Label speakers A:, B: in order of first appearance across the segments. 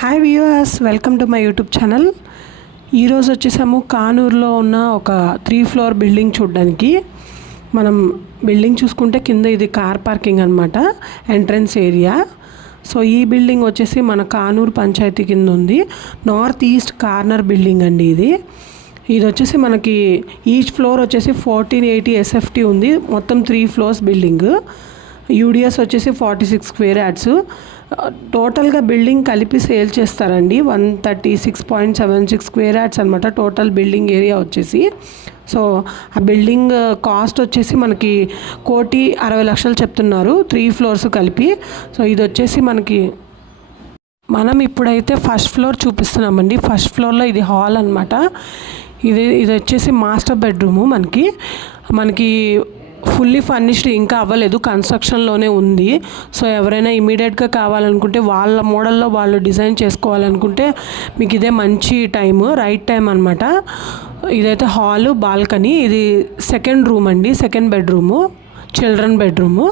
A: Hi viewers welcome to my YouTube channel ఈరోజు వచ్చేసాము కానూరులో ఉన్న ఒక త్రీ ఫ్లోర్ బిల్డింగ్ చూడడానికి. మనం బిల్డింగ్ చూసుకుంటే కింద ఇది కార్ పార్కింగ్ అనమాట ఎంట్రన్స్ ఏరియా సో ఈ బిల్డింగ్ వచ్చేసి మన కానూరు పంచాయతీ కింద ఉంది. నార్త్ ఈస్ట్ కార్నర్ బిల్డింగ్ అండి ఇది. ఇది వచ్చేసి మనకి ఈచ్ ఫ్లోర్ వచ్చేసి ఫోర్టీన్ ఎయిటీ ఎస్ఎఫ్టీ ఉంది. మొత్తం త్రీ ఫ్లోర్స్ బిల్డింగ్ యూడిఎస్ వచ్చేసి ఫార్టీ సిక్స్ స్క్వేర్ యాడ్స్. టోటల్గా బిల్డింగ్ కలిపి సేల్ చేస్తారండి. One thirty six point seven six square yards అనమాట టోటల్ బిల్డింగ్ ఏరియా వచ్చేసి. సో ఆ బిల్డింగ్ కాస్ట్ వచ్చేసి మనకి కోటి అరవై లక్షలు చెప్తున్నారు త్రీ ఫ్లోర్స్ కలిపి. సో ఇది వచ్చేసి మనకి మనం ఇప్పుడైతే ఫస్ట్ ఫ్లోర్ చూపిస్తున్నామండి. ఫస్ట్ ఫ్లోర్లో ఇది హాల్ అనమాట ఇది ఇది వచ్చేసి మాస్టర్ బెడ్రూము మనకి. మనకి ఫుల్లీ ఫర్నిష్డ్ ఇంకా అవ్వలేదు కన్స్ట్రక్షన్లోనే ఉంది. సో ఎవరైనా ఇమీడియట్గా కావాలనుకుంటే వాళ్ళ మోడల్లో వాళ్ళు డిజైన్ చేసుకోవాలనుకుంటే మీకు ఇదే మంచి టైము రైట్ టైం అనమాట ఇదైతే హాలు బాల్కనీ ఇది సెకండ్ రూమ్ అండి second bedroom children bedroom.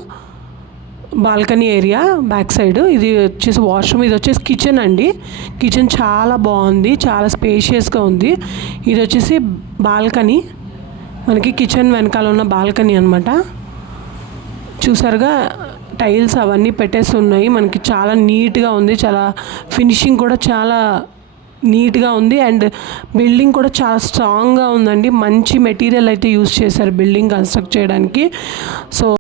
A: Balcony area back side. ఇది వచ్చేసి వాష్రూమ్ ఇది వచ్చేసి కిచెన్ అండి. కిచెన్ చాలా బాగుంది చాలా స్పేషియస్గా ఉంది. ఇది వచ్చేసి బాల్కనీ. మనకి కిచెన్ వెనకాల ఉన్న బాల్కనీ అనమాట చూసారుగా టైల్స్ అవన్నీ పెట్టేసి ఉన్నాయి మనకి చాలా నీట్గా ఉంది. చాలా ఫినిషింగ్ కూడా చాలా నీట్గా ఉంది. అండ్ బిల్డింగ్ కూడా చాలా స్ట్రాంగ్గా ఉందండి. మంచి మెటీరియల్ అయితే యూస్ చేశారు బిల్డింగ్ కన్స్ట్రక్ట్ చేయడానికి. సో